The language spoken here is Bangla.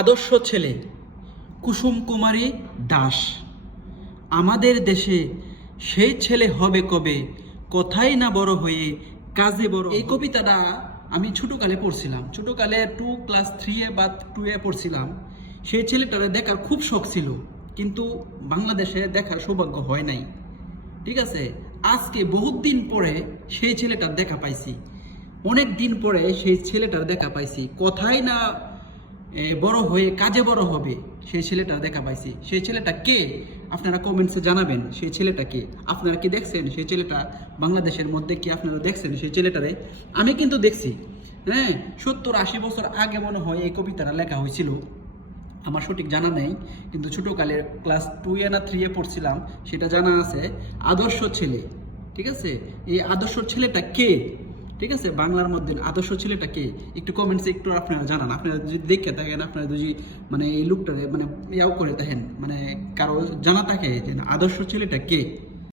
আদর্শ ছেলে কুসুম কুমারী দাস। আমাদের দেশে সেই ছেলে হবে কবে, কথাই না বড় হয়ে কাজে বড়। এই কবিতাটা আমি ছোটকালে পড়ছিলাম, ছোটকালে ক্লাস 3 বা 2 পড়ছিলাম। সেই ছেলেটারে দেখার খুব শখ ছিল, কিন্তু বাংলাদেশে দেখার সৌভাগ্য হয় নাই। ঠিক আছে, আজকে বহুত দিন পরে সেই ছেলেটার দেখা পাইছি, অনেক দিন পরে সেই ছেলেটার দেখা পাইছি। কথাই না বড় হয়ে কাজে বড় হবে, সেই ছেলেটা দেখা পাইছি। সেই ছেলেটা কে আপনারা কমেন্টসে জানাবেন। সেই ছেলেটা কে, আপনারা কি দেখছেন সেই ছেলেটা? বাংলাদেশের মধ্যে কি আপনারা দেখছেন সেই ছেলেটারে? আমি কিন্তু দেখছি। হ্যাঁ, 70-80 বছর আগে মনে হয় এই কবিতাটা লেখা হয়েছিল, আমার সঠিক জানা নেই, কিন্তু ছোটোকালের ক্লাস 2 না 3 পড়ছিলাম, সেটা জানা আছে। আদর্শ ছেলে, ঠিক আছে, এই আদর্শ ছেলেটা কে? ঠিক আছে, বাংলার মধ্যে আদর্শ ছেলেটা কে একটু কমেন্টসে একটু আপনারা জানান। আপনারা যদি দেখে থাকেন, আপনারা যদি এই লোকটারে ইয়াও করে থাকেন, কারো জানা থাকে যে আদর্শ ছেলেটা কে।